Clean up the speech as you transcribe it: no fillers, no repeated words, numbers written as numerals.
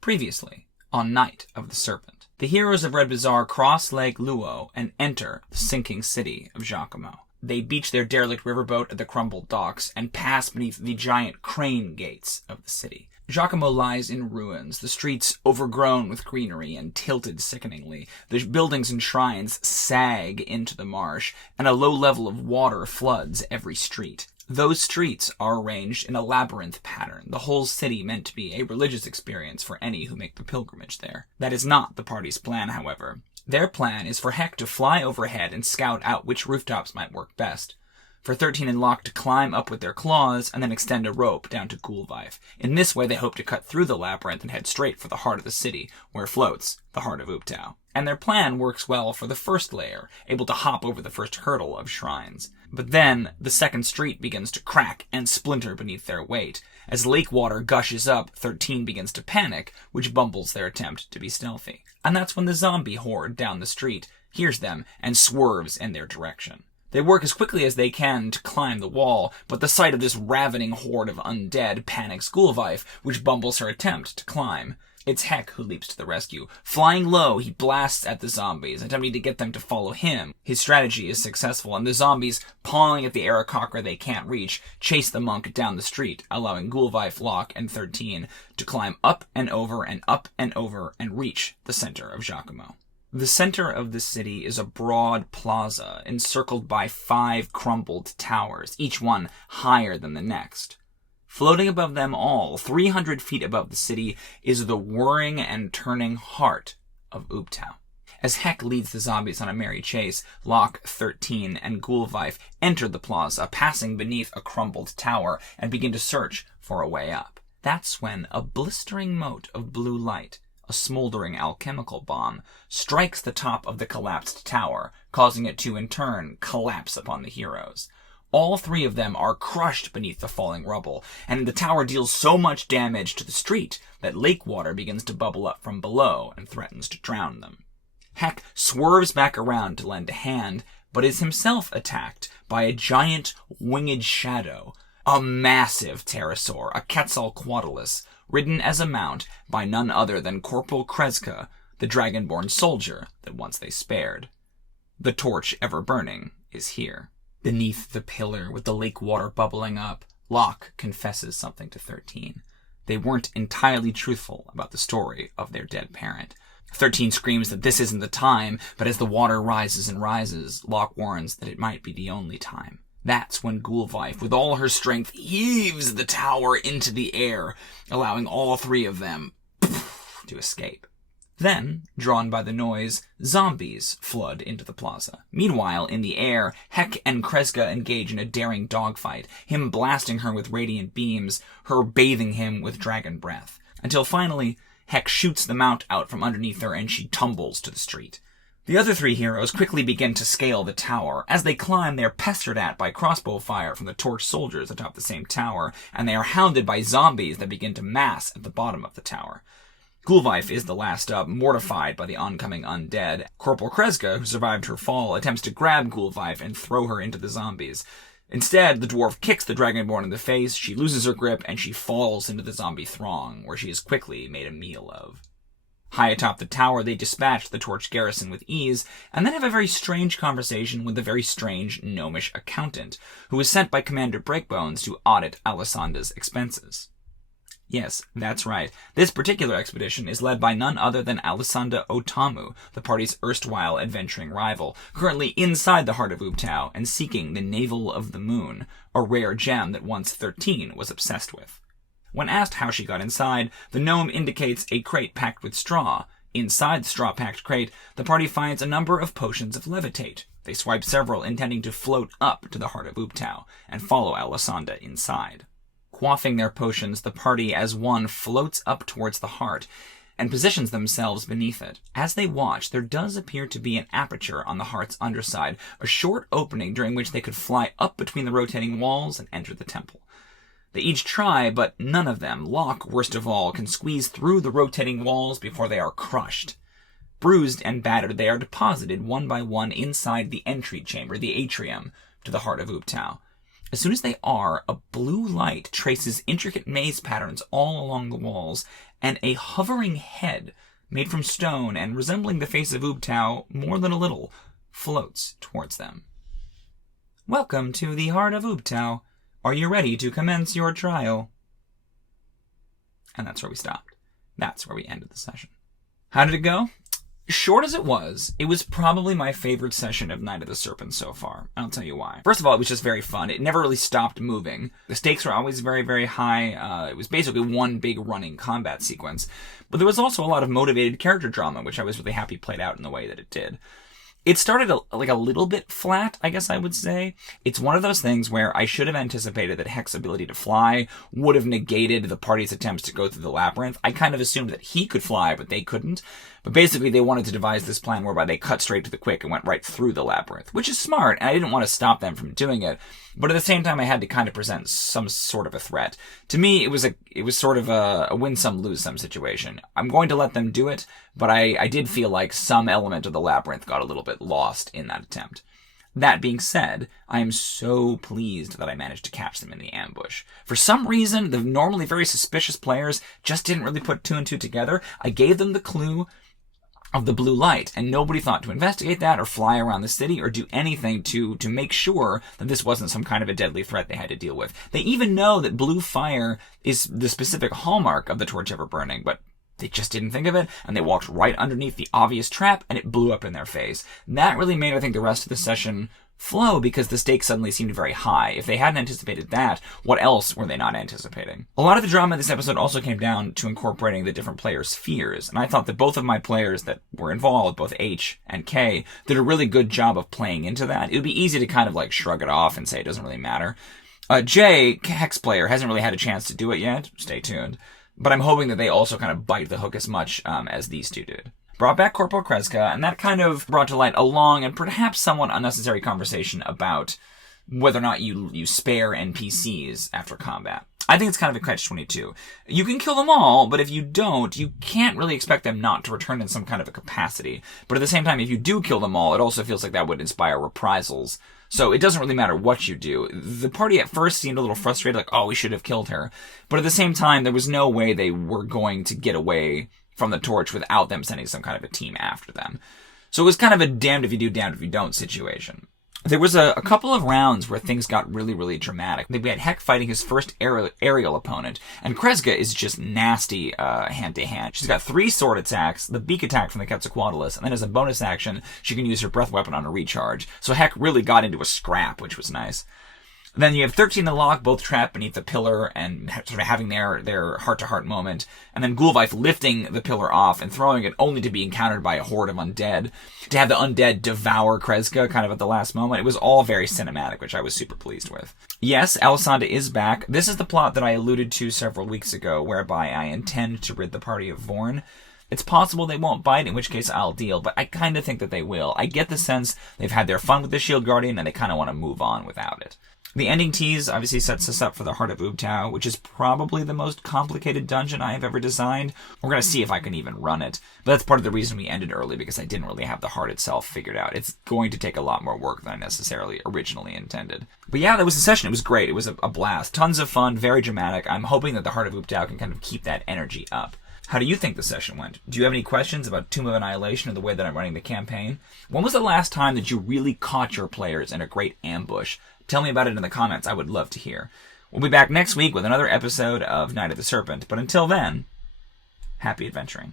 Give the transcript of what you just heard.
Previously, on Night of the Serpent, the heroes of Red Bazaar cross Lake Luo and enter the sinking city of Xoqomo. They beach their derelict riverboat at the crumbled docks and pass beneath the giant crane gates of the city. Xoqomo lies in ruins, the streets overgrown with greenery and tilted sickeningly. The buildings and shrines sag into the marsh, and a low level of water floods every street. Those streets are arranged in a labyrinth pattern, the whole city meant to be a religious experience for any who make the pilgrimage there. That is not the party's plan, however. Their plan is for Heck to fly overhead and scout out which rooftops might work best. For 13 and Locke to climb up with their claws and then extend a rope down to Gûlwyf. In this way they hope to cut through the labyrinth and head straight for the heart of the city, where floats the Heart of Ubtao. And their plan works well for the first layer, able to hop over the first hurdle of shrines. But then, the second street begins to crack and splinter beneath their weight. As lake water gushes up, 13 begins to panic, which bumbles their attempt to be stealthy. And that's when the zombie horde down the street hears them and swerves in their direction. They work as quickly as they can to climb the wall, but the sight of this ravening horde of undead panics Gûlwyf, which bumbles her attempt to climb. It's Heck who leaps to the rescue. Flying low, he blasts at the zombies, attempting to get them to follow him. His strategy is successful, and the zombies, pawing at the aarakokra they can't reach, chase the monk down the street, allowing Gûlwyf, Locke, and 13 to climb up and over and reach the center of Xoqomo. The center of the city is a broad plaza encircled by 5 crumbled towers, each one higher than the next. Floating above them all, 300 feet above the city, is the whirring and turning Heart of Ubtao. As Heck leads the zombies on a merry chase, Locke, 13, and Gûlwyf enter the plaza, passing beneath a crumbled tower, and begin to search for a way up. That's when a blistering mote of blue light, a smoldering alchemical bomb, strikes the top of the collapsed tower, causing it to, in turn, collapse upon the heroes. All 3 of them are crushed beneath the falling rubble, and the tower deals so much damage to the street that lake water begins to bubble up from below and threatens to drown them. Heck swerves back around to lend a hand, but is himself attacked by a giant winged shadow, a massive pterosaur, a Quetzalcoatlus, ridden as a mount by none other than Corporal Kreska, the dragonborn soldier that once they spared. The Torch Everburning is here. Beneath the pillar, with the lake water bubbling up, Locke confesses something to 13. They weren't entirely truthful about the story of their dead parent. 13 screams that this isn't the time, but as the water rises and rises, Locke warns that it might be the only time. That's when Gûlwyf, with all her strength, heaves the tower into the air, allowing all 3 of them to escape. Then, drawn by the noise, zombies flood into the plaza. Meanwhile, in the air, Heck and Kreska engage in a daring dogfight, him blasting her with radiant beams, her bathing him with dragon breath, until finally, Heck shoots the mount out from underneath her and she tumbles to the street. The other 3 heroes quickly begin to scale the tower. As they climb, they are pestered at by crossbow fire from the torch soldiers atop the same tower, and they are hounded by zombies that begin to mass at the bottom of the tower. Gûlwyf is the last up, mortified by the oncoming undead. Corporal Kreska, who survived her fall, attempts to grab Gûlwyf and throw her into the zombies. Instead, the dwarf kicks the dragonborn in the face, she loses her grip, and she falls into the zombie throng, where she is quickly made a meal of. High atop the tower, they dispatch the Torch garrison with ease, and then have a very strange conversation with a very strange gnomish accountant, who is sent by Commander Breakbones to audit Alisanda's expenses. Yes, that's right. This particular expedition is led by none other than Alisanda Otamu, the party's erstwhile adventuring rival, currently inside the Heart of Ubtao and seeking the Navel of the Moon, a rare gem that once 13 was obsessed with. When asked how she got inside, the gnome indicates a crate packed with straw. Inside the straw-packed crate, the party finds a number of potions of levitate. They swipe several, intending to float up to the Heart of Ubtao, and follow Alisanda inside. Quaffing their potions, the party as one floats up towards the heart and positions themselves beneath it. As they watch, there does appear to be an aperture on the heart's underside, a short opening during which they could fly up between the rotating walls and enter the temple. They each try, but none of them, Locke worst of all, can squeeze through the rotating walls before they are crushed. Bruised and battered, they are deposited one by one inside the entry chamber, the atrium, to the Heart of Ubtao. As soon as they are, a blue light traces intricate maze patterns all along the walls, and a hovering head, made from stone and resembling the face of Ubtao more than a little, floats towards them. "Welcome to the Heart of Ubtao. Are you ready to commence your trial?" And that's where we stopped. That's where we ended the session. How did it go? Short as it was probably my favorite session of Night of the Serpent so far. I'll tell you why. First of all, it was just very fun. It never really stopped moving. The stakes were always very, very high. It was basically one big running combat sequence. But there was also a lot of motivated character drama, which I was really happy played out in the way that it did. It started a little bit flat, I guess I would say. It's one of those things where I should have anticipated that Heck's ability to fly would have negated the party's attempts to go through the labyrinth. I kind of assumed that he could fly, but they couldn't. But basically, they wanted to devise this plan whereby they cut straight to the quick and went right through the labyrinth, which is smart, and I didn't want to stop them from doing it. But at the same time, I had to kind of present some sort of a threat. To me, it was sort of a win-some, lose-some situation. I'm going to let them do it, but I did feel like some element of the labyrinth got a little bit lost in that attempt. That being said, I am so pleased that I managed to catch them in the ambush. For some reason, the normally very suspicious players just didn't really put two and two together. I gave them the clue of the blue light, and nobody thought to investigate that or fly around the city or do anything to make sure that this wasn't some kind of a deadly threat they had to deal with. They even know that blue fire is the specific hallmark of the Torch Everburning, but they just didn't think of it, and they walked right underneath the obvious trap, and it blew up in their face. That really made, I think, the rest of the session flow because the stakes suddenly seemed very high. If they hadn't anticipated that, what else were they not anticipating? A lot of the drama in this episode also came down to incorporating the different players' fears, and I thought that both of my players that were involved, both H and K, did a really good job of playing into that. It would be easy to kind of shrug it off and say it doesn't really matter. J, Hex player, hasn't really had a chance to do it yet. Stay tuned. But I'm hoping that they also kind of bite the hook as much as these two did. Brought back Corporal Kreska, and that kind of brought to light a long and perhaps somewhat unnecessary conversation about whether or not you spare NPCs after combat. I think it's kind of a catch-22. You can kill them all, but if you don't, you can't really expect them not to return in some kind of a capacity. But at the same time, if you do kill them all, it also feels like that would inspire reprisals. So it doesn't really matter what you do. The party at first seemed a little frustrated, like, oh, we should have killed her. But at the same time, there was no way they were going to get away from the torch without them sending some kind of a team after them. So it was kind of a damned if you do, damned if you don't situation. There was a couple of rounds where things got really, really dramatic. We had Heck fighting his first aerial opponent, and Kreska is just nasty hand-to-hand. She's got 3 sword attacks, the beak attack from the Quetzalcoatlus, and then as a bonus action, she can use her breath weapon on a recharge. So Heck really got into a scrap, which was nice. Then you have 13 and Locke, both trapped beneath the pillar and sort of having their heart-to-heart moment. And then Gûlwyf lifting the pillar off and throwing it only to be encountered by a horde of undead. To have the undead devour Kreska kind of at the last moment. It was all very cinematic, which I was super pleased with. Yes, Alisanda is back. This is the plot that I alluded to several weeks ago, whereby I intend to rid the party of Vorn. It's possible they won't bite, in which case I'll deal, but I kind of think that they will. I get the sense they've had their fun with the Shield Guardian and they kind of want to move on without it. The ending tease obviously sets us up for the Heart of Ubtao, which is probably the most complicated dungeon I have ever designed. We're going to see if I can even run it. But that's part of the reason we ended early, because I didn't really have the heart itself figured out. It's going to take a lot more work than I necessarily originally intended. But yeah, that was the session. It was great. It was a blast. Tons of fun, very dramatic. I'm hoping that the Heart of Ubtao can kind of keep that energy up. How do you think the session went? Do you have any questions about Tomb of Annihilation or the way that I'm running the campaign? When was the last time that you really caught your players in a great ambush? Tell me about it in the comments. I would love to hear. We'll be back next week with another episode of Night of the Serpent. But until then, happy adventuring.